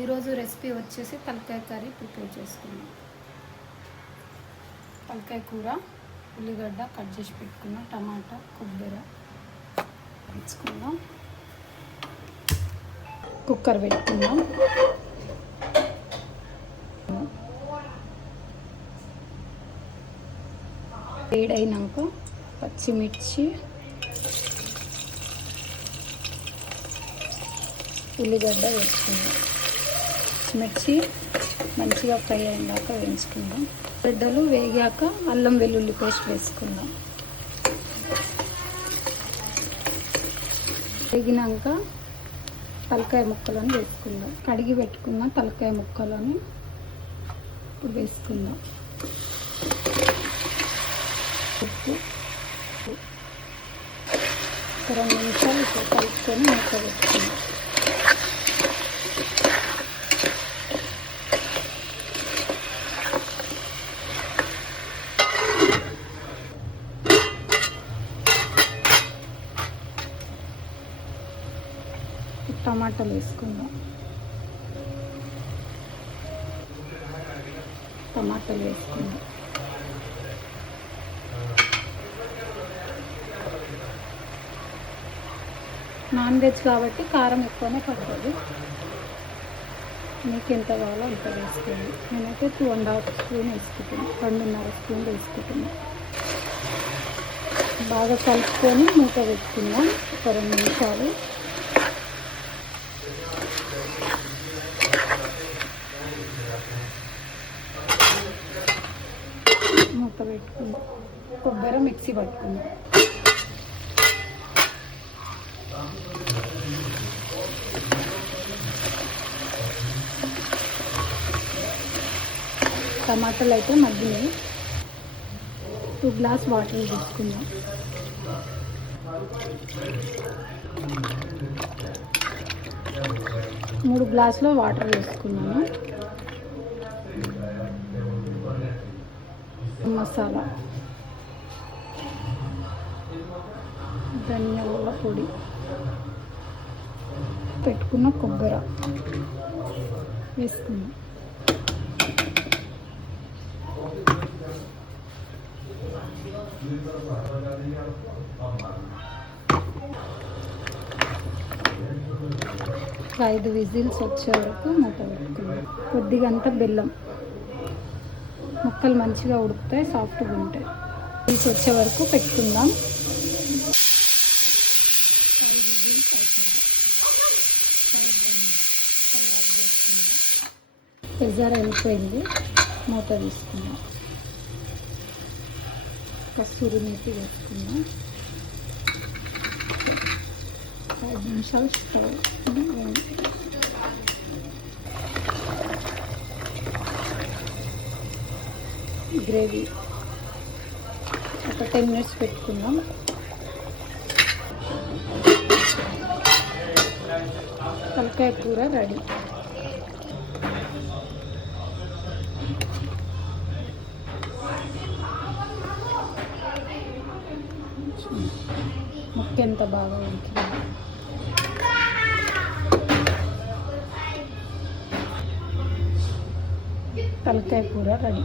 ఈరోజు రెసిపీ వచ్చేసి తలకాయ కర్రీ ప్రిపేర్ చేసుకున్నాం. తలకాయ కూర, ఉల్లిగడ్డ కట్ చేసి పెట్టుకున్నాం, టమాటా, కొబ్బరి వేసుకున్నాం, కుక్కర్ పెట్టుకున్నాం. వేడైనాక పచ్చిమిర్చి, ఉల్లిగడ్డ వేసుకుందాం. మిర్చి మంచిగా ఫ్రై అయ్యాక వేయించుకుందాం. ఉల్లిగడ్డలు వేగాక అల్లం వెల్లుల్లి పేస్ట్ వేసుకుందాం. వేగినాక తలకాయ ముక్కలను వేసుకుందాం. కడిగి పెట్టుకున్న తలకాయ ముక్కలను ఇప్పుడు వేసుకుందాం. ఉప్పు 2 నిమిషాలు ఇట్లా కలుపుకొని మూత పెట్టుకుందాం. టమాటాలు వేసుకుందాం. నాన్ వెజ్ కాబట్టి కారం ఎక్కువనే పడుతుంది. మీకు ఎంత కావాలో అంత వేసుకోండి. నేనైతే 2.5 స్పూన్ వేసుకుంటున్నాను, 2.5 స్పూన్లు వేసుకుంటున్నాను. బాగా కలుపుకొని మూత పెట్టుకుందాం 2 నిమిషాలు. మూత పెట్టుకుందాం. కొబ్బరి మిక్సీ పట్టుకుందాం. టమాటాలు అయితే మగ్గినాయి. 2 గ్లాస్ వాటర్ తీసుకుందాం. మూడు గ్లాసులో వాటర్ వేసుకున్నాను. మసాలా, ధనియాల పొడి, పెట్టుకున్న కొబ్బరి వేసుకున్నాం. ఒక 5 విజిల్స్ వచ్చే వరకు మూత పెట్టుకున్నాం. కొద్దిగా అంతా బెల్లం, ముక్కలు మంచిగా ఉడుకుతాయి, సాఫ్ట్గా ఉంటాయి. విజిల్స్ వచ్చే వరకు పెట్టుకుందాం. ప్రెజర్ అయిపోయింది, మూత తీసుకుందాం. కస్తూరి మేతి వేసుకుందాం. 5 నిమిషాలు స్టవ్ గ్రేవీ ఒక 10 మినిట్స్ పెట్టుకుందాం. తలకాయ కూర రెడీ. ముక్క ఎంత బాగా ఉడికింది. తలకాయ కూర రెడీ.